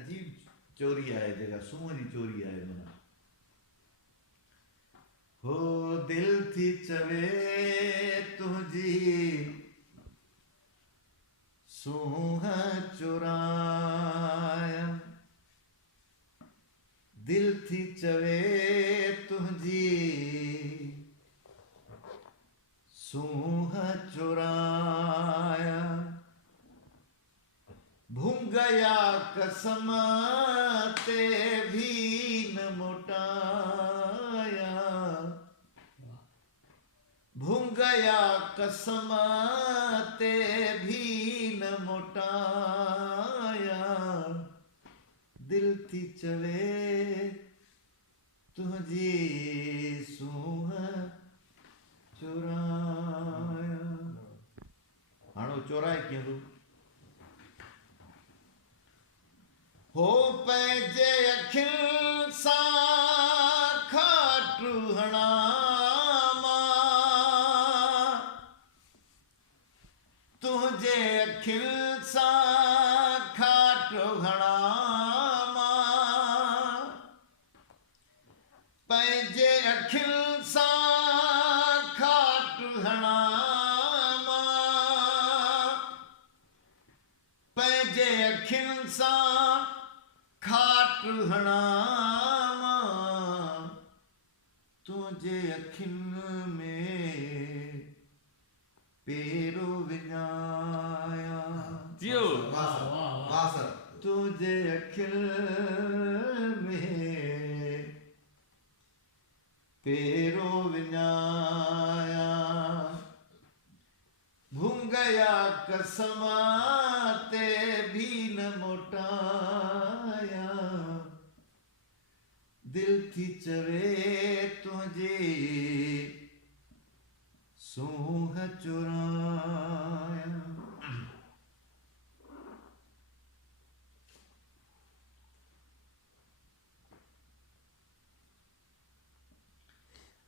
अजीब चोरी आहे जेका सूंहं जी चोरी आहे माना हो दिल थी चवे तुंहिंजी सूंहं चुराया दिल थी चवे तुंहिंजी सूंहं चुराया भूंगया कसम ते भी न मोटाया भूंगया कसम ते भी न मोटाया दिल थी चवे तुंहिंजी सूंहं चुराया हाणे चोराए कीअं तूं हो पंहिंजे अखियुनि सां खाटू हणामा तुंहिंजे अखियुनि सां खाटू हणामा पंहिंजे अखियुनि सां खाटू हणामा पंहिंजे अखियुनि सां खाटू हणामा तुंहिंजे अखियुनि में पेरो विञाया जियो तुंहिंजे अखियुनि में पेरो विञाया भूंगया कसम ते भी न मोटाया दिल थी चवे तुंहिंजी सूंहं चुराया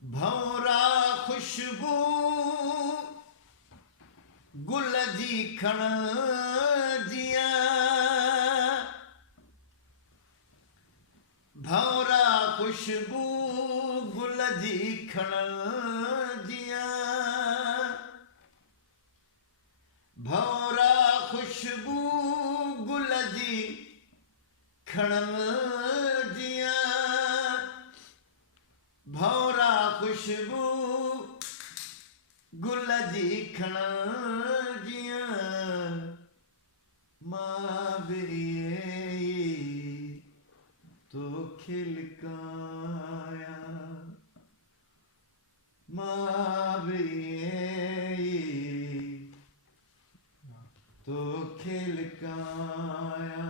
भंवरा खुशबू गुल जी खण जिया भंवरा खुशबू गुल जी खण जिया भंवरा खुशबू गुल जी खण जिया भंवरा खुशबू गुल जी खण जिया मां बिरिए तो खिलकाया मां बिरिए तो खिलकाया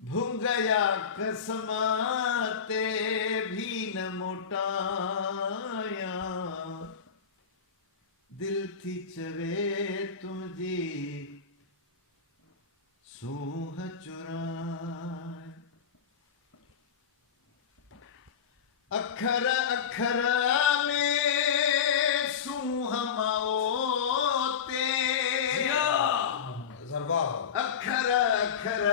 भूंगया कसम ते भी न मोटाया दिल थी चवे तुंहिंजी सूंहं चुराए अखर अखर में सूंहं माओ ते अखर अखर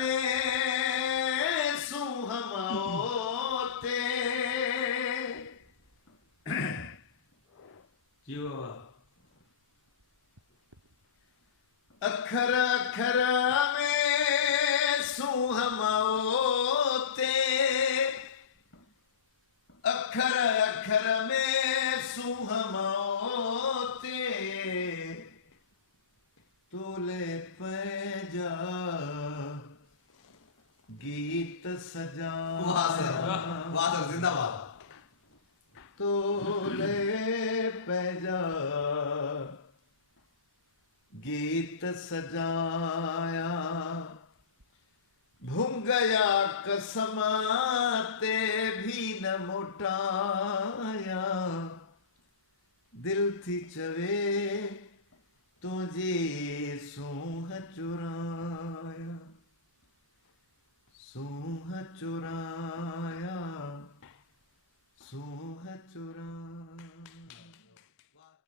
में सूंहं माओ ते जियो बाबा अखर अखर में सूंहं माओ ते अखर अखर में सूंहं माओ ते तोले पैजा गीत सजा जिंदाबाद तोले पैजा गीत सजाया भूंगया कसम ते भी न मोटाया दिल थी चवे तुंहिंजी सूंहं चुराया सूंहं चुराया सूंहं चुराया